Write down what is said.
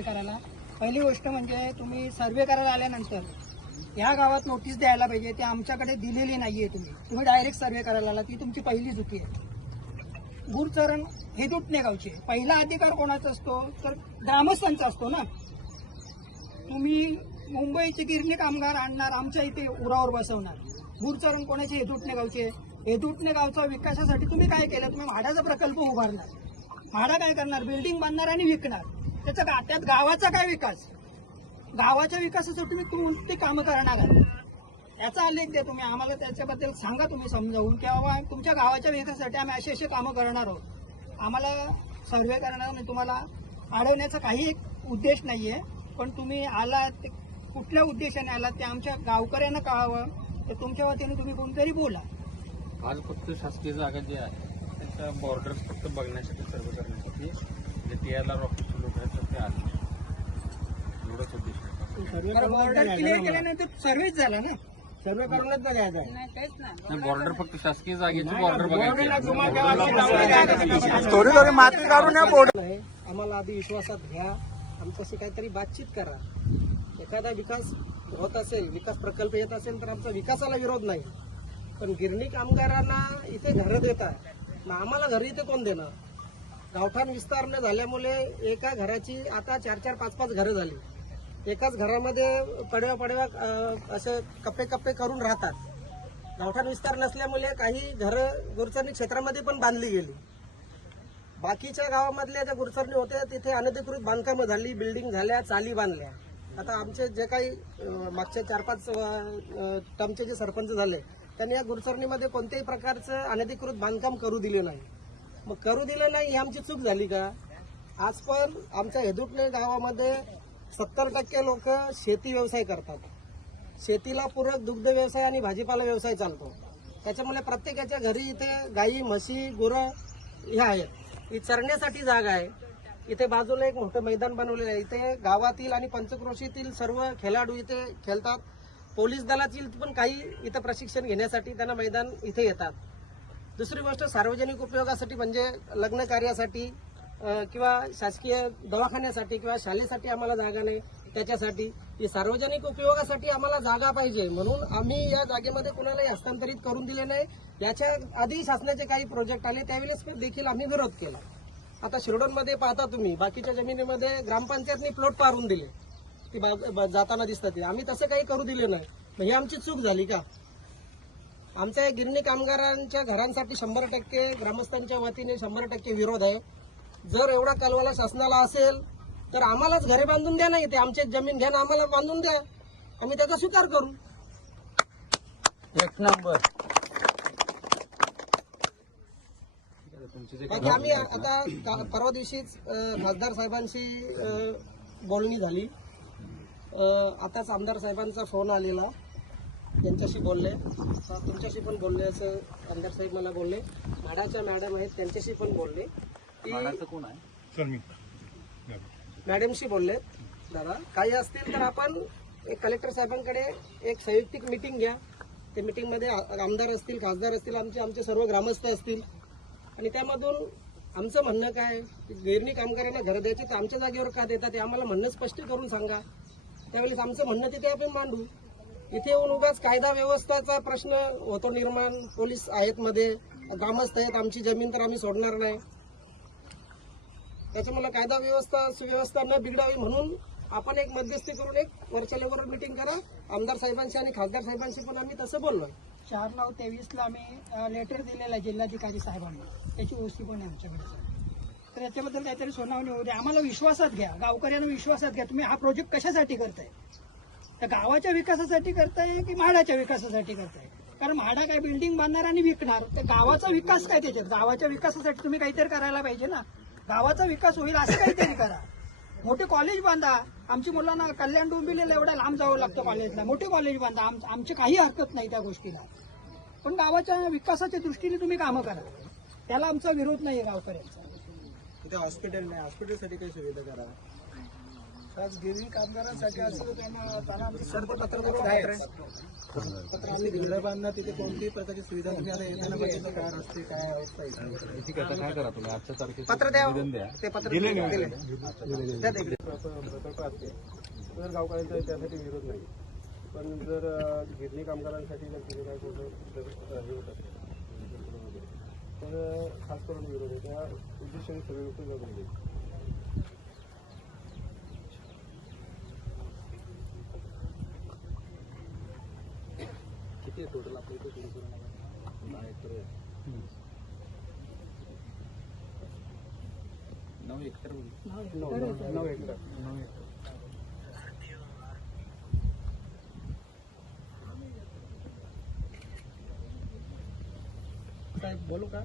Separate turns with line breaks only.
करायला. पहिली गोष्ट म्हणजे तुम्ही सर्वे करायला आल्यानंतर ह्या गावात नोटीस द्यायला पाहिजे. ते आमच्याकडे दिलेली नाहीये तुम्ही. तुम्ही डायरेक्ट सर्वे करायला आला. ती तुमची पहिली चुकी आहे. गुरचरण हे दुटणे गावचे पहिला अधिकार कोणाचा असतो? तर ग्रामस्थांचा असतो ना. तुम्ही मुंबईचे गिरणी कामगार आणणार आमच्या इथे उरावर बसवणार. गुरचरण कोणाचे? हेदुटणे गावचे हेदुटणे गावचा विकासासाठी तुम्ही काय केलं? तुम्ही म्हाडाचा प्रकल्प उभारणार म्हाडा काय करणार? बिल्डिंग बांधणार आणि विकणार. त्याच्यात गा- त्यात गावाचा काय विकास? गावाच्या विकासासाठी तुम्ही कोणती कामं करणार आहे? याचा आलेख द्या तुम्ही. आम्हाला त्याच्याबद्दल सांगा तुम्ही समजावून की बाबा तुमच्या गावाच्या विकासासाठी आम्ही असे असे कामं करणार आहोत. आम्हाला सर्वे करणार नाही तुम्हाला अडवण्याचा काही एक उद्देश नाही आहे पण तुम्ही आलात ते कुठल्या उद्देशाने आलात ते आमच्या गावकऱ्यांना कळावं. तर तुमच्या वतीने तुम्ही कोणतरी बोला.
आज फक्त शासकीय जागा जी आहे त्याचा बॉर्डर फक्त बघण्यासाठी सर्व करण्यासाठी जे टी आर ऑफिस ते आले. एवढंच उद्देश आहे
बॉर्डर क्लिअर केल्यानंतर सर्वेच झाला ना?
सर्वे करूनच बघायचं आहे.
नाही बॉर्डर फक्त शासकीय जागेची बॉर्डर बघायची.
थोडी थोडी माती काढून या बोर्ड आहे आम्हाला आधी विश्वासात घ्या. आमच्याशी काहीतरी बातचीत करा. एखादा विकास होत असेल विकास प्रकल्प येत असेल तर आमचा विकासाला विरोध नाही. पण गिरणी कामगारांना इथे घरं देत आहे मग आम्हाला घरी इथे कोण देणार? गावठाण विस्तार न झाल्यामुळे एका घराची आता चार चार पाच पाच घरं झाली. एकाच घरामध्ये पडव्या पडव्या असे कप्पे कप्पे करून राहतात. गावठाण विस्तार नसल्यामुळे काही घरं गुरचरणी क्षेत्रामध्ये पण बांधली गेली. बाकीच्या गावामधल्या ज्या गुरचरणी होत्या तिथे अनधिकृत बांधकामं झाली बिल्डिंग झाल्या चाली बांधल्या. आता आमचे जे काही मागच्या चार पाच टमचे जे सरपंच झाले त्यांनी या गुरचरणीमध्ये कोणत्याही प्रकारचं अनधिकृत बांधकाम करू दिले नाही. मग करू दिलं नाही ही आमची चूक झाली का? आज पण आमच्या हेदुटणे गावामध्ये सत्तर टक्के लोक शेती व्यवसाय करतात. शेतीला पूरक दुग्ध व्यवसाय आणि भाजीपाला व्यवसाय चालतो. त्याच्यामुळे प्रत्येकाच्या घरी इथे गाई म्हशी गुरं ह्या आहेत. ही चरण्यासाठी जागा आहे. इथे बाजूला एक मोठं मैदान बनवलेलं आहे. इथे गावातील आणि पंचक्रोशीतील सर्व खेळाडू इथे खेळतात. पोलीस दलातील पण काही इथं प्रशिक्षण घेण्यासाठी त्यांना मैदान इथे येतात. दुसरी गोष्ट सार्वजनिक उपयोगासाठी म्हणजे लग्न कार्यासाठी किंवा शासकीय दवाखान्यासाठी किंवा शाळेसाठी आम्हाला जागा नाही. त्याच्यासाठी ही सार्वजनिक उपयोगासाठी आम्हाला जागा पाहिजे. म्हणून आम्ही या जागेमध्ये कुणालाही हस्तांतरित करून दिले नाही. याच्या आधी शासनाचे काही प्रोजेक्ट आले त्यावेळेस देखील आम्ही विरोध केला. आता शिरडोनमध्ये पाहता तुम्ही बाकीच्या जमिनीमध्ये ग्रामपंचायतनी प्लॉट पारून दिले. ती जाताना दिसतात. ते. आम्ही तसं काही करू दिले नाही. मग ही आमची चूक झाली का? आमच्या या गिरणी कामगारांच्या घरांसाठी शंभर टक्के ग्रामस्थांच्या वतीने शंभर टक्के विरोध आहे. जर एवढा कालवाला शासनाला असेल तर आम्हालाच घरे बांधून द्या नाही ते आमची जमीन घ्या ना आम्हाला बांधून द्या. आम्ही त्याचा स्वीकार करू.
एक नंबर.
बाकी आम्ही आता परवा दिवशीच खासदार साहेबांशी बोलणी झाली. आताच आमदार साहेबांचा फोन आलेला. त्यांच्याशी बोलले. तुमच्याशी पण बोलले असं आमदार साहेब मला बोलले. म्हाडाच्या मॅडम आहेत त्यांच्याशी पण बोलले. की
भाडाचं कोण आहे?
मॅडमशी बोलले. दादा काही असतील तर आपण एक कलेक्टर साहेबांकडे एक संयुक्तिक मिटिंग घ्या. ते मिटिंगमध्ये आमदार असतील खासदार असतील आमचे आमचे सर्व ग्रामस्थ असतील. आणि त्यामधून आमचं म्हणणं काय? की गिरणी कामगारांना घर द्यायचे तर आमच्या जागेवर का देतात? ते आम्हाला म्हणणं स्पष्ट करून सांगा. त्यावेळेस आमचं म्हणणं तिथे आपण मांडू. इथे येऊन उगाच कायदा व्यवस्थाचा प्रश्न होतो. निर्माण पोलीस आहेत मध्ये ग्रामस्थ आहेत. आमची जमीन तर आम्ही सोडणार नाही. त्याच्यामुळे कायदा व्यवस्था सुव्यवस्था न बिघडावी म्हणून आपण एक मध्यस्थी करून एक वरच्या लेवलवर मिटिंग करा. आमदार साहेबांशी आणि खासदार साहेबांशी पण आम्ही तसं बोललो
चार नऊ तेवीसला आम्ही लेटर दिलेला आहे जिल्हाधिकारी साहेबांना. त्याची ओसी पण आहे आमच्याकडे तर याच्याबद्दल काहीतरी सुनावणी होऊ द्या आम्हाला विश्वासात घ्या. गावकऱ्यांना विश्वासात घ्या. तुम्ही हा प्रोजेक्ट कशासाठी करताय? तर गावाच्या विकासासाठी करताय की म्हाडाच्या विकासासाठी करताय? कारण म्हाडा काय बिल्डिंग बांधणार आणि विकणार. तर गावाचा विकास काय त्याच्यात? गावाच्या विकासासाठी तुम्ही काहीतरी करायला पाहिजे ना. गावाचा विकास होईल असं काहीतरी करा. मोठे कॉलेज बांधा. आमची मुलांना कल्याण डोंबिवलीला एवढा लांब जावं लागतं कॉलेजला मोठे कॉलेज बांधा. आम- आमची काही हरकत नाही त्या गोष्टीला. पण गावाच्या विकासाच्या दृष्टीने तुम्ही कामं करा. त्याला आमचा विरोध नाही गावकऱ्यांचा.
हॉस्पिटल नाही. हॉस्पिटलसाठी काही सुविधा करा.
आज गिरणी कामगारांसाठी असं त्यांना त्यांना आमची सर्व आहे विदर्भांना तिथे कोणतीही प्रकारची सुविधा आता येताना बघितलं काय रस्ते काय अवस्था आहे?
आता काय करा तुम्ही? आजच्या तारखेत
पत्र द्या.
निवेदन द्या.
ते पत्र
दिले
दिले.
निवेदन.
द्या तिकडे. प्रकल्प असते तर गावकऱ्यांचा त्यासाठी विरोध नाही. पण जर गिरणी कामगारांसाठी जर तिथे काय कुठं हे होत. असेल तर खास करून विरोध आहे. त्या उद्देशाने सगळे लोक जगून किती आहे टोटल आपल्या इथे एकर आहे.
नऊ एकर.
नऊ नऊ एकर.
नऊ एकर.
काय बोलू का?